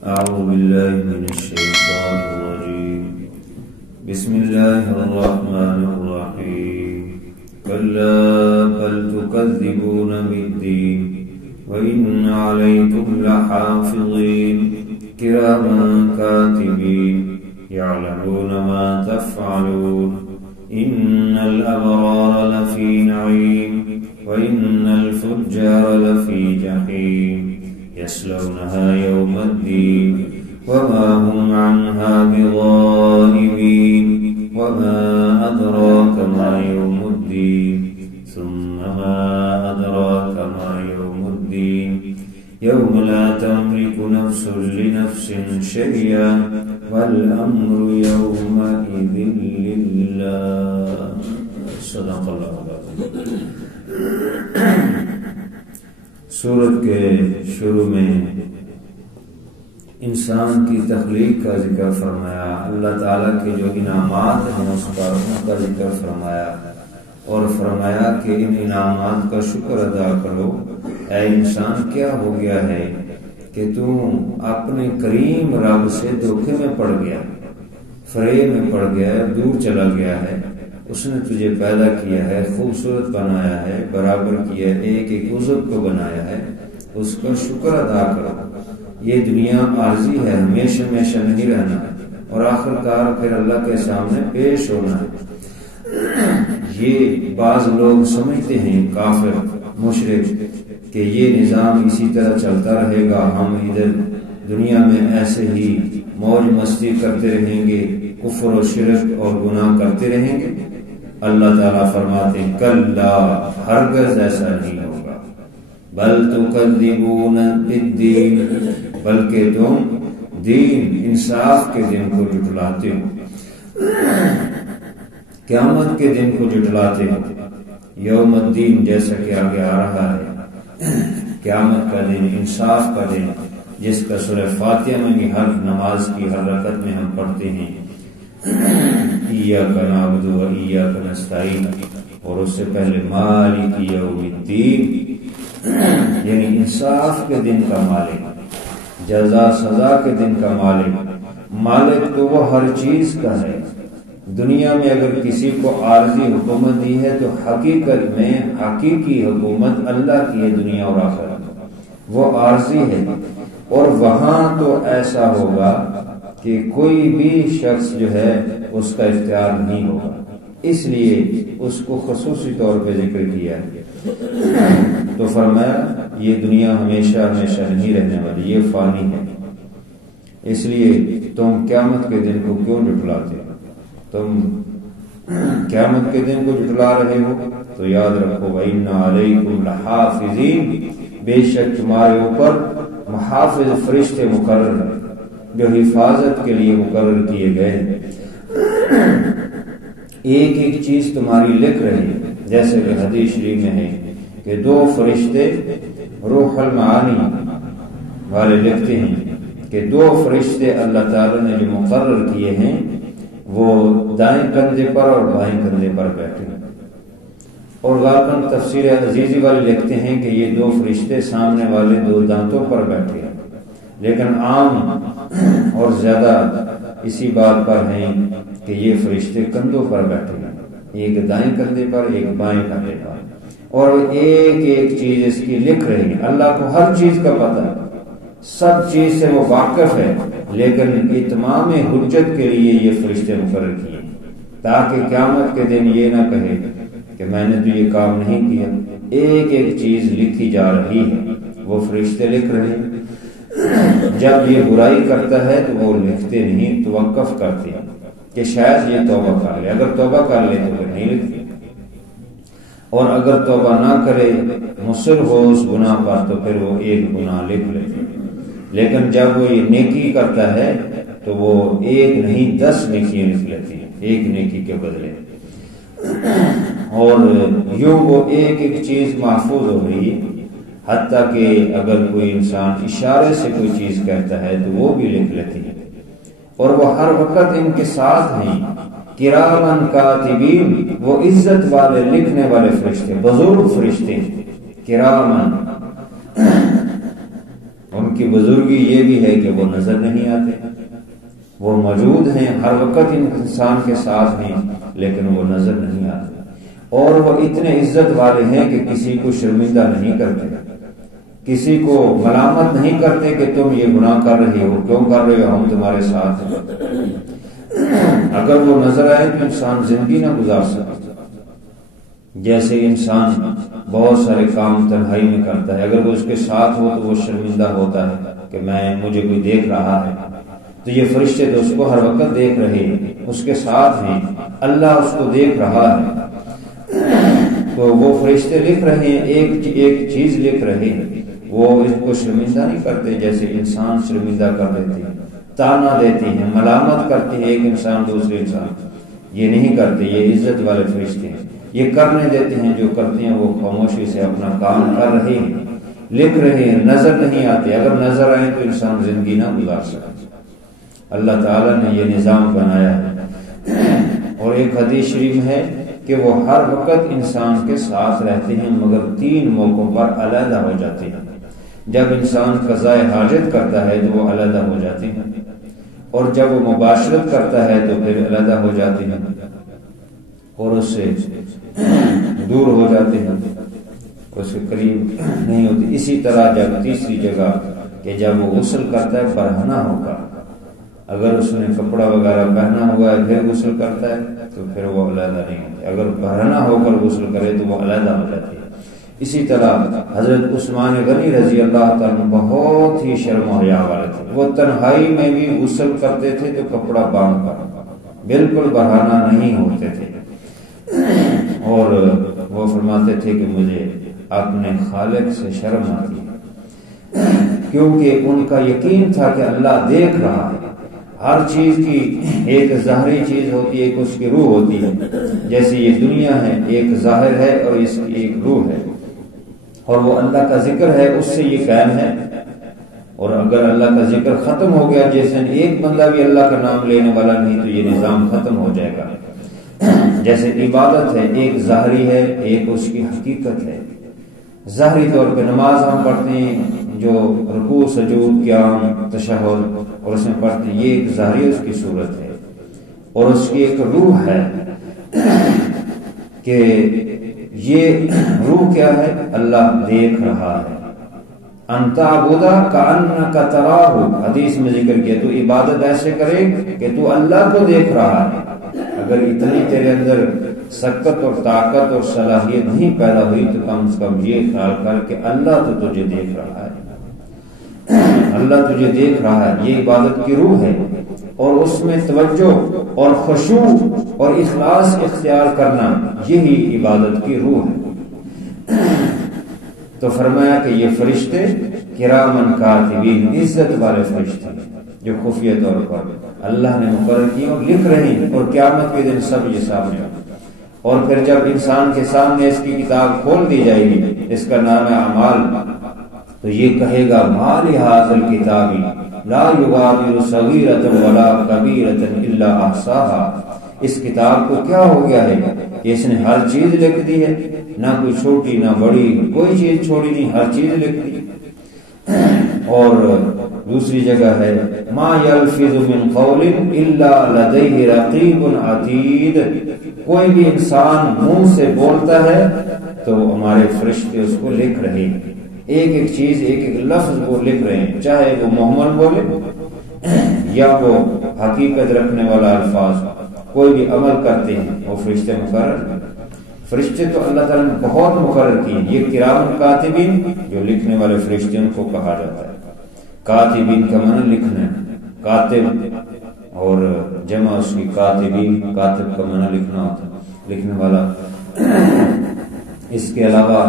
أعوذ بالله من الشيطان الرجيم. بسم الله الرحمن الرحيم. كلا بل تكذبون بالدين وإن عليكم لحافظين كراما كاتبين يعلمون ما تفعلون إن الأبرار لفي نعيم وإن الفجار لفي جحيم يصلونها يوم الدين وما هم عنها بغائبين وما أدراك ما يوم الدين ثم ما أدراك ما يوم الدين يوم لا تملك نفس لنفس شيئا والأمر يومئذ لله. صدق اللہ العظیم. سورت کے شروع میں انسان کی تخلیق کا ذکر فرمایا، اللہ تعالیٰ کے جو انعامات ہیں اس پر ان کا ذکر فرمایا اور فرمایا کہ ان انعامات کا شکر ادا کرو. اے انسان کیا ہو گیا ہے کہ تو اپنے کریم رب سے دھوکے میں پڑ گیا، فریب میں پڑ گیا، دور چلا گیا ہے. اس نے تجھے پیدا کیا ہے، خوبصورت بنایا ہے، برابر کیا ہے، ایک ایک عضو کو بنایا ہے، اس کا شکر ادا کرو. یہ دنیا عارضی ہے، ہمیشہ ہمیشہ نہیں رہنا اور آخر کار پھر اللہ کے سامنے پیش ہونا ہے. یہ بعض لوگ سمجھتے ہیں، کافر مشرک، کہ یہ نظام اسی طرح چلتا رہے گا، ہم ادھر دنیا میں ایسے ہی موج مستی کرتے رہیں گے، کفر و شرک اور گناہ کرتے رہیں گے. اللہ تعالیٰ فرماتے ہیں کلا، ہرگز ایسا نہیں ہوگا. بل تکذبون بالدین، بلکہ تم دین انصاف کے دن کو جھٹلاتے ہو، قیامت کے دن کو جھٹلاتے ہو. یوم الدین جیسا کہ آگے آ رہا ہے، قیامت کا دن، انصاف کا دن، جس کا سورہ فاتحہ میں بھی ہر نماز کی ہر رکعت میں ہم پڑھتے ہیں ایاک نعبد و ایاک نستعین، اور اس سے پہلے مالک یوم الدین، یعنی انصاف کے دن کا مالک، جزا سزا کے دن کا مالک. مالک تو وہ ہر چیز کا ہے. دنیا میں اگر کسی کو عارضی حکومت دی ہے تو حقیقت میں حقیقی حکومت اللہ کی ہے. دنیا اور آخرت وہ عارضی ہے، اور وہاں تو ایسا ہوگا کہ کوئی بھی شخص جو ہے اس کا اختیار نہیں ہوگا. اس لیے اس کو خصوصی طور پہ ذکر کیا ہے. تو فرمایا یہ دنیا ہمیشہ ہمیشہ نہیں رہنے والی، یہ فانی ہے. اس لیے تم قیامت کے دن کو کیوں جھٹلاتے ہو؟ تم قیامت کے دن کو جھٹلا رہے ہو تو یاد رکھو وَإِنَّ عَلَيْكُمْ لَحَافِظِينَ، بے شک تمہارے اوپر محافظ فرشتے مقرر ہیں جو حفاظت کے لیے مقرر کیے گئے ہیں. ایک ایک چیز تمہاری لکھ رہی ہے، جیسے کہ حدیث شریف میں ہے کہ 2 فرشتے روح المعانی والے لکھتے ہیں کہ 2 فرشتے اللہ تعالی نے جو مقرر کیے ہیں وہ دائیں کندھے پر اور بائیں کندھے پر بیٹھے ہیں. اور غالباً تفسیر عزیزی والے لکھتے ہیں کہ یہ 2 فرشتے سامنے والے 2 دانتوں پر بیٹھے ہیں، لیکن عام اور زیادہ اسی بات پر ہیں کہ یہ فرشتے کندھوں پر بیٹھے ہیں، ایک دائیں کندھے پر ایک بائیں کندھے پر، اور ایک ایک چیز اس کی لکھ رہی ہے. اللہ کو ہر چیز کا پتہ ہے، سب چیز سے وہ واقف ہے، لیکن اتمام حجت کے لیے یہ فرشتے مقرر کیے تاکہ قیامت کے دن یہ نہ کہے کہ میں نے تو یہ کام نہیں کیا. ایک ایک چیز لکھی جا رہی ہے، وہ فرشتے لکھ رہے ہیں. جب یہ برائی کرتا ہے تو وہ لکھتے نہیں، توقف کرتے ہیں کہ شاید یہ توبہ کر لے. اگر توبہ کر لے تو پھر نہیں لکھتے، اور اگر توبہ نہ کرے، مصر ہو اس گناہ پر، تو پھر وہ ایک گناہ لکھ لیتے. لیکن جب وہ یہ نیکی کرتا ہے تو وہ ایک نہیں 10 نیکیاں لکھ لیتی ہیں ایک نیکی کے بدلے. اور یوں وہ ایک ایک چیز محفوظ ہو رہی ہے، حتیٰ کہ اگر کوئی انسان اشارے سے کوئی چیز کہتا ہے تو وہ بھی لکھ لیتی ہے. اور وہ ہر وقت ان کے ساتھ ہیں، کرامن کاتبین، وہ عزت والے لکھنے والے فرشتے، بزرگ فرشتے، کرامن، ان کی بزرگی یہ بھی ہے کہ وہ نظر نہیں آتے، وہ موجود ہیں، ہر وقت انسان کے ساتھ ہیں، لیکن وہ نظر نہیں آتے، اور وہ اتنے عزت والے ہیں کہ کسی کو شرمندہ نہیں کرتے، کسی کو ملامت نہیں کرتے کہ تم یہ گناہ کر رہے ہو، کیوں کر رہے ہو، ہم تمہارے ساتھ ہیں۔ اگر وہ نظر آئے تو انسان زندگی نہ گزار سکتا۔ جیسے انسان بہت سارے کام تنہائی میں کرتا ہے، اگر وہ اس کے ساتھ ہو تو وہ شرمندہ ہوتا ہے کہ مجھے کوئی دیکھ رہا ہے، تو یہ فرشتے تو اس کو ہر وقت دیکھ رہے ہیں، اس کے ساتھ ہیں، اللہ اس کو دیکھ رہا ہے، تو وہ فرشتے لکھ رہے ہیں، ایک چیز لکھ رہے ہیں، وہ اس کو شرمندہ نہیں کرتے جیسے انسان شرمندہ کر دیتے ہیں، تانا دیتے ہیں، ملامت کرتے ہیں ایک انسان دوسرے انسان، یہ نہیں کرتے، یہ عزت والے فرشتے ہیں، یہ کرنے دیتے ہیں، جو کرتے ہیں وہ خاموشی سے اپنا کام کر رہے ہیں، لکھ رہے ہیں، نظر نہیں آتے، اگر نظر آئے تو انسان زندگی نہ گزار سکتا۔ اللہ تعالیٰ نے یہ نظام بنایا ہے، اور ایک حدیث شریف ہے کہ وہ ہر وقت انسان کے ساتھ رہتے ہیں، مگر 3 موقعوں پر علیحدہ ہو جاتے ہیں۔ جب انسان قضاء حاجت کرتا ہے تو وہ علیحدہ ہو جاتے ہیں، اور جب وہ مباشرت کرتا ہے تو پھر علیحدہ ہو جاتے ہیں اور اس سے دور ہو جاتے ہیں، اس کے قریب نہیں ہوتے۔ اسی طرح جب تیسری جگہ کہ جب وہ غسل کرتا ہے برہنہ ہو کر، اگر اس نے کپڑا وغیرہ پہنا ہوا ہے پھر غسل کرتا ہے تو پھر وہ علیحدہ نہیں ہوتے، اگر برہنہ ہو کر غسل کرے تو وہ علیحدہ ہو جاتی ہے۔ اسی طرح حضرت عثمان غنی رضی اللہ تعالیٰ بہت ہی شرم و حیا والے تھے، وہ تنہائی میں بھی غسل کرتے تھے تو کپڑا باندھ کر، بالکل برہنہ نہیں ہوتے تھے، اور وہ فرماتے تھے کہ مجھے اپنے خالق سے شرم آتی ہے، کیونکہ ان کا یقین تھا کہ اللہ دیکھ رہا ہے۔ ہر چیز کی ایک ظاہری چیز ہوتی ہے، ایک اس کی روح ہوتی ہے، جیسے یہ دنیا ہے ایک ظاہر ہے اور اس کی ایک روح ہے، اور وہ اللہ کا ذکر ہے، اس سے یہ قائم ہے، اور اگر اللہ کا ذکر ختم ہو گیا، جیسے ایک بندہ بھی اللہ کا نام لینے والا نہیں تو یہ نظام ختم ہو جائے گا۔ جیسے عبادت ہے، ایک ظاہری ہے، ایک اس کی حقیقت ہے۔ ظاہری طور پہ نماز ہم پڑھتے ہیں، جو رکوع سجود قیام تشہد اور اس میں پڑھتے ہیں، یہ ایک ظاہری اس کی صورت ہے، اور اس کی ایک روح ہے کہ یہ روح کیا ہے، اللہ دیکھ رہا ہے۔ انت عبدا کأنک تراہ، حدیث میں ذکر کیا، تو عبادت ایسے کرے کہ تو اللہ کو دیکھ رہا ہے۔ اگر اتنی تیرے اندر سکت اور طاقت اور صلاحیت نہیں پیدا ہوئی تو کم از کم یہ خیال کر کہ اللہ تو تجھے دیکھ رہا ہے، اللہ تجھے دیکھ رہا ہے۔ یہ عبادت کی روح ہے، اور اس میں توجہ اور خشوع اور اخلاص اختیار کرنا، یہی عبادت کی روح ہے۔ تو فرمایا کہ یہ فرشتے کرامن کاتبین، عزت والے فرشتے جو خفیہ طور پر اللہ نے مقرر کیے اور لکھ رہے ہیں، اور قیامت کے دن سب یہ سامنے، اور پھر جب انسان کے سامنے اس کی کتاب کھول دی جائے گی، اس کا نام ہے اعمال، تو یہ کہے گا ما لہذا الکتاب لا یغادر صغیرۃ ولا کبیرۃ الا احصاها، اس کتاب کو کیا ہو گیا ہے کہ اس نے ہر چیز لکھ دی ہے، نہ کوئی چھوٹی نہ بڑی، کوئی چیز چھوڑی نہیں، ہر چیز لکھ دی۔ اور دوسری جگہ ہے ما یلفظ من قول الا لدیہ رقیب عتید، کوئی بھی انسان منہ سے بولتا ہے تو ہمارے فرشتے اس کو لکھ رہے ہیں، ایک ایک چیز ایک ایک لفظ وہ لکھ رہے ہیں، چاہے وہ محمل بولے یا وہ حقیقت رکھنے والا الفاظ، کوئی بھی عمل کرتے ہیں وہ فرشتے مقرر۔ فرشتے تو اللہ تعالیٰ نے بہت مقرر کیے، یہ کرام کاتبین جو لکھنے والے فرشتے ان کو کہا جاتا ہے۔ کاتبین کا معنی لکھنا، کاتب اور جمع اس کی کاتبین، کاتب کا معنی لکھنا ہوتا ہے، لکھنے والا۔ اس کے علاوہ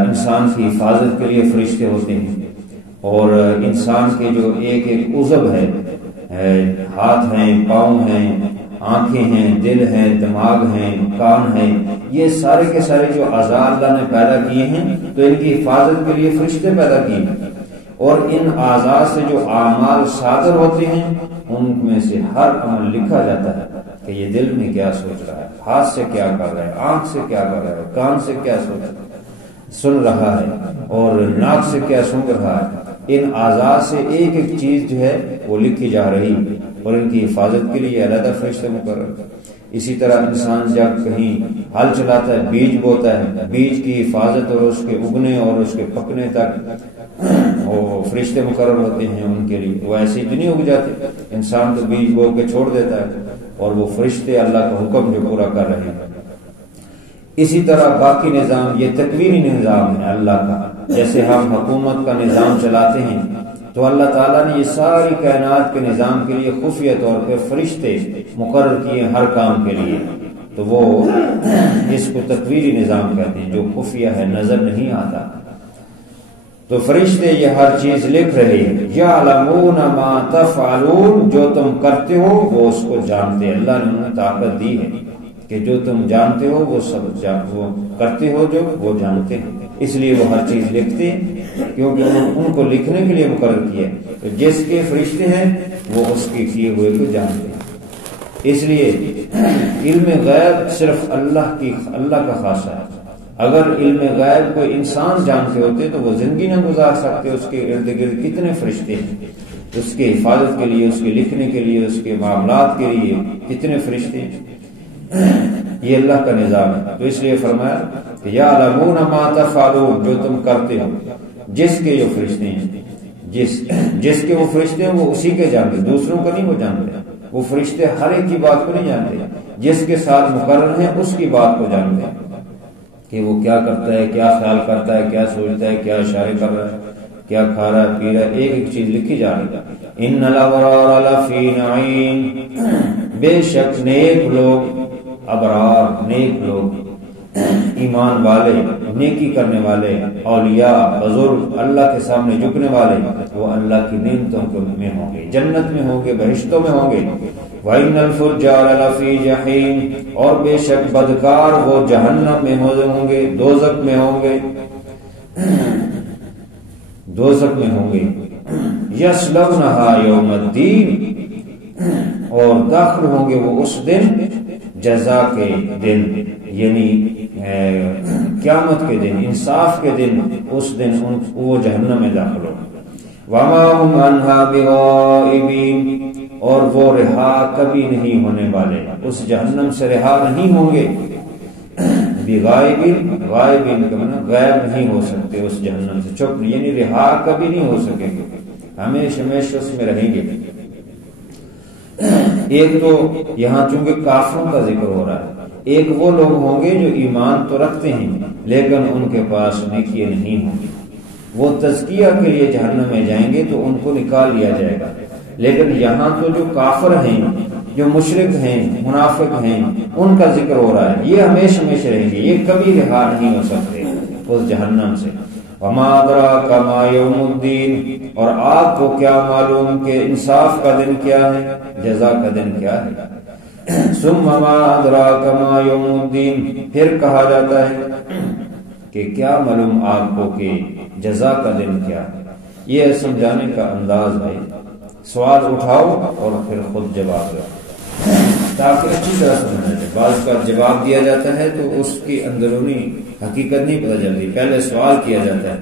انسان کی حفاظت کے لیے فرشتے ہوتے ہیں، اور انسان کے جو ایک ایک عضو ہے، ہاتھ ہیں، پاؤں ہیں، آنکھیں ہیں، دل ہیں، دماغ ہیں، کان ہیں، یہ سارے کے سارے جو اعضاء اللہ نے پیدا کیے ہیں تو ان کی حفاظت کے لیے فرشتے پیدا کیے ہیں، اور ان اعضاء سے جو اعمال صادر ہوتے ہیں ان میں سے ہر عمل لکھا جاتا ہے کہ یہ دل میں کیا سوچ رہا ہے، ہاتھ سے کیا کر رہا ہے، آنکھ سے کیا کر رہا ہے، کان سے کیا سن رہا ہے، اور ناک سے کیا سونگ رہا ہے، ان اعضاء سے ایک ایک چیز جو ہے وہ لکھی جا رہی اور ان کی حفاظت کے لیے علیحدہ فرشتے مقرر. اسی طرح انسان جب کہیں ہل چلاتا ہے، بیج بوتا ہے، بیج کی حفاظت اور اس کے اگنے اور اس کے پکنے تک وہ فرشتے مقرر ہوتے ہیں ان کے لیے. وہ ایسے ہی نہیں اگ جاتے، انسان تو بیج بو کے چھوڑ دیتا ہے اور وہ فرشتے اللہ کا حکم جو پورا کر رہے ہیں. اسی طرح باقی نظام یہ تکوینی نظام ہے اللہ کا. جیسے ہم حکومت کا نظام چلاتے ہیں تو اللہ تعالیٰ نے یہ ساری کائنات کے نظام کے لیے خفیہ طور پہ فرشتے مقرر کیے ہر کام کے لیے. تو وہ اس کو تکوینی نظام کہتے ہیں جو خفیہ ہے، نظر نہیں آتا. تو فرشتے یہ ہر چیز لکھ رہے ہیں. یعلمون ما تفعلون، جو تم کرتے ہو وہ اس کو جانتے. اللہ نے انہیں طاقت دی ہے کہ جو تم جانتے ہو وہ سب وہ کرتے ہو، جو وہ جانتے ہیں. اس لیے وہ ہر چیز لکھتے ہیں کیونکہ ان کو لکھنے کے لیے مقرر کیا. تو جس کے فرشتے ہیں وہ اس کے کیے ہوئے کو جانتے ہیں. اس لیے علم غیب صرف اللہ کا خاصہ ہے. اگر علم غیب کو انسان جانتے ہوتے تو وہ زندگی نہ گزار سکتے. اس کے ارد گرد کتنے فرشتے ہیں، اس کے حفاظت کے لیے، اس کے لکھنے کے لیے، اس کے معاملات کے لیے کتنے فرشتے ہیں. یہ اللہ کا نظام ہے. تو اس لیے فرمایا کہ یعلمون ما تفعلون، جو تم کرتے ہو. جس کے جو فرشتے ہیں، جس کے وہ فرشتے ہیں وہ اسی کے جانتے، دوسروں کا نہیں وہ جانتے. وہ فرشتے ہر ایک کی بات کو نہیں جانتے، جس کے ساتھ مقرر ہیں اس کی بات کو جانتے ہیں کہ وہ کیا کرتا ہے، کیا خیال کرتا ہے، کیا سوچتا ہے، کیا اشارے کر رہا ہے، کیا کھا رہا ہے، پی رہا ہے. ایک ایک چیز لکھی جا رہی ہے. ان الابرار لفی نعیم، بے شک نیک لوگ، ابرار نیک لوگ، ایمان والے، نیکی کرنے والے، اولیاء، بزرگ، اللہ کے سامنے جھکنے والے، وہ اللہ کی نعمتوں میں ہوں گے، جنت میں ہوں گے، بہشتوں میں ہوں گے. وَإِنَّ الْفُجَّارَ لَفِي جَحِيمٍ، اور بے شک بدکار وہ جہنم میں ہوں گے، دوزخ میں ہوں گے، دوزخ میں ہوں گے. يَصْلَوْنَهَا يَوْمَ الدِّينِ، اور داخل ہوں گے وہ اس دن، جزا کے دن، یعنی قیامت کے دن، انصاف کے دن. اس دن وہ جہنم میں داخل ہوں. وَمَا هُمْ عَنْهَا بِغَائِبِينَ، اور وہ رہا کبھی نہیں ہونے والے، اس جہنم سے رہا نہیں ہوں گے. بغائبین، غائبین کا معنی غائب نہیں ہو سکتے اس جہنم سے، چھپ، یعنی رہا کبھی نہیں ہو سکیں گے، ہمیشہ ہمیشہ اس میں رہیں گے. ایک تو یہاں چونکہ کافروں کا ذکر ہو رہا ہے، ایک وہ لوگ ہوں گے جو ایمان تو رکھتے ہیں لیکن ان کے پاس نیکیاں نہیں ہوں گی. وہ تزکیہ کے لیے جہنم میں جائیں گے تو ان کو نکال لیا جائے گا. لیکن یہاں تو جو کافر ہیں، جو مشرک ہیں، منافق ہیں، ان کا ذکر ہو رہا ہے. یہ ہمیشہ ہمیشہ رہیں گے، یہ کبھی رہا نہیں ہو سکتے اس جہنم سے. وما ادراک ما یوم الدین، اور آپ کو کیا معلوم کہ انصاف کا دن کیا ہے، جزا کا دن کیا ہے. ثم ما ادراک ما یوم الدین، پھر کہا جاتا ہے کہ کیا معلوم آپ کو کہ جزا کا دن کیا ہے. یہ سمجھانے کا انداز ہے. سوال اٹھاؤ اور پھر خود جواب دو تاکہ اچھی طرح سمجھنا جائے. بعض کا جواب دیا جاتا ہے تو اس کی اندرونی حقیقت نہیں پتہ چلتی، پہلے سوال کیا جاتا ہے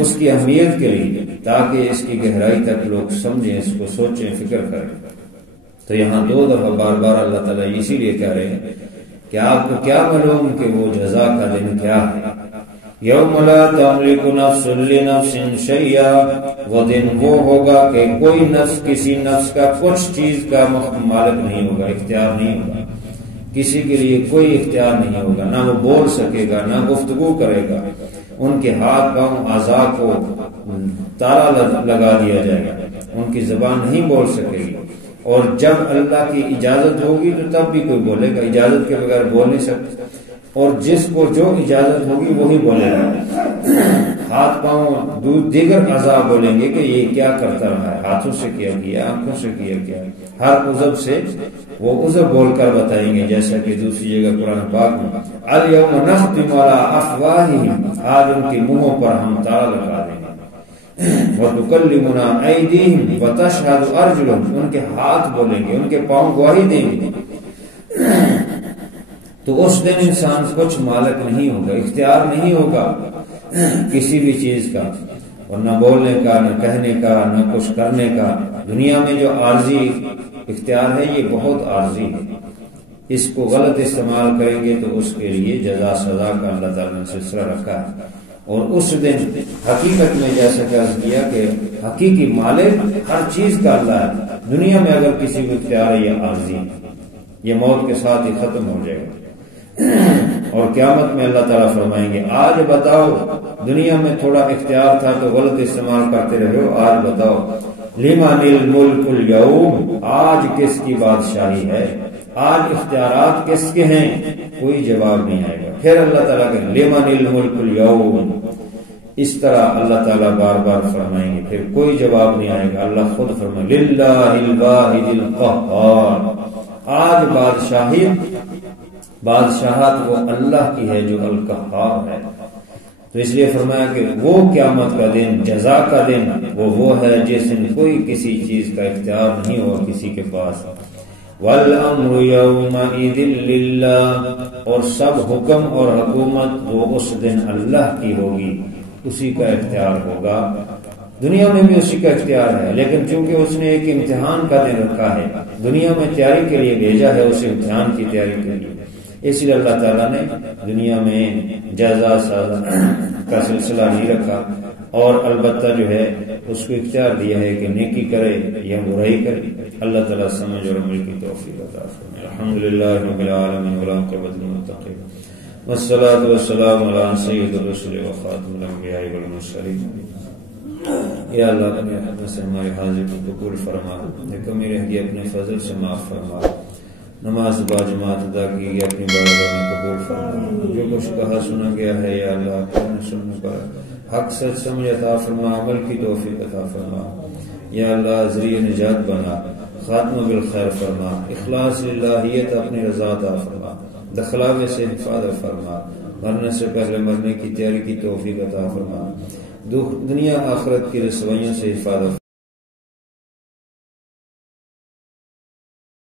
اس کی اہمیت کے لیے تاکہ اس کی گہرائی تک لوگ سمجھیں، اس کو سوچیں، فکر کریں. تو یہاں دو دفعہ بار بار اللہ تعالیٰ اسی لیے کہہ رہے ہیں کہ آپ کو کیا معلوم کہ وہ جزا کا دن کیا ہے. یوم لا تملک نفس لنفس شیئا، وہ دن وہ ہوگا کہ کوئی نفس کسی نفس کا کچھ چیز کا مالک نہیں ہوگا، اختیار نہیں ہوگا. کسی کے لیے کوئی اختیار نہیں ہوگا، نہ وہ بول سکے گا، نہ گفتگو کرے گا. ان کے ہاتھ پاؤں اعضاء کو تالا لگا دیا جائے گا، ان کی زبان نہیں بول سکے گی. اور جب اللہ کی اجازت ہوگی تو تب بھی کوئی بولے گا، اجازت کے بغیر بول نہیں سکتے. اور جس کو جو اجازت ہوگی وہی بولے گا. ہاتھ پاؤں دیگر اعضاء بولیں گے کہ یہ کیا کرتا رہا ہے، ہاتھوں سے کیا کیا، آنکھوں سے کیا کیا. ہر عضو سے وہ عضو بول کر بتائیں گے، جیسا کہ دوسری جگہ قرآن پاک میں الیوم نختم علی افواہہم، آج ان کے منہوں پر ہم تالا لگا دیں گے. وتکلمنا ایدیہم وتشہد ارجلہم، ان کے ہاتھ بولیں گے، ان کے پاؤں گواہی دیں گے. تو اس دن انسان کچھ مالک نہیں ہوگا، اختیار نہیں ہوگا کسی بھی چیز کا. اور نہ بولنے کا، نہ کہنے کا، نہ کچھ کرنے کا۔ دنیا میں جو عارضی اختیار ہے یہ بہت عارضی ہے، اس کو غلط استعمال کریں گے تو اس کے لیے جزا سزا کا اللہ تعالیٰ نے سلسلہ رکھا ہے۔ اور اس دن حقیقت میں جیسا کہ عرض کیا کہ حقیقی مالک ہر چیز کا اللہ ہے۔ دنیا میں اگر کسی کو اختیار ہے یہ عارضی، یہ موت کے ساتھ ہی ختم ہو جائے گا۔ اور قیامت میں اللہ تعالیٰ فرمائیں گے آج بتاؤ، دنیا میں تھوڑا اختیار تھا تو غلط استعمال کرتے رہے ہو، آج بتاؤ لمن الملک اليوم، آج کس کی بادشاہی ہے، آج اختیارات کس کے ہیں؟ کوئی جواب نہیں آئے گا۔ پھر اللہ تعالیٰ کہ لمن الملک اليوم، اس طرح اللہ تعالیٰ بار بار فرمائیں گے، پھر کوئی جواب نہیں آئے گا۔ اللہ خود فرمائے للہ الواحد القہار، آج بادشاہت وہ اللہ کی ہے جو القہار ہے۔ تو اس لیے فرمایا کہ وہ قیامت کا دن، جزا کا دن، وہ ہے جس دن کوئی کسی چیز کا اختیار نہیں ہوا کسی کے پاس۔ والامر یومئذ للہ، اور سب حکم اور حکومت وہ اس دن اللہ کی ہوگی، اسی کا اختیار ہوگا۔ دنیا میں بھی اسی کا اختیار ہے، لیکن چونکہ اس نے ایک امتحان کا دن رکھا ہے، دنیا میں تیاری کے لیے بھیجا ہے، اس امتحان کی تیاری کے لیے، اس لیے اللہ تعالیٰ نے دنیا میں جزا سزا کا سلسلہ نہیں رکھا، اور البتہ جو ہے اس کو اختیار دیا ہے کہ نیکی کرے یا برائی کرے۔ اللہ تعالیٰ سمجھ اور عمل کی توفیق عطا فرمائے۔ الحمدللہ رب العالمین والعاقبۃ للمتقین، والصلاۃ والسلام علی سید الرسل وخاتم الانبیاء والمرسلین۔ یا اللہ اپنے رحمت سے ہمارے حاضر کو قبول فرما، کمی رہ گئی اپنے فضل سے معاف فرما، نماز باجماعت ادا کی گئی اپنی بارگاہ میں قبول فرما، جو کچھ کہا سنا گیا ہے یا اللہ اپنے سننے پر حق سچ سمجھ عطا فرما، عمل کی توفیق عطا فرما۔ یا اللہ ذریعہ نجات بنا، خاتمہ بالخیر فرما، اخلاص للہیت اپنی رضا عطا فرما، دخلاوے سے حفاظت فرما، مرنے سے پہلے مرنے کی تیاری کی توفیق عطا فرما، دنیا آخرت کی رسوائیوں سے حفاظت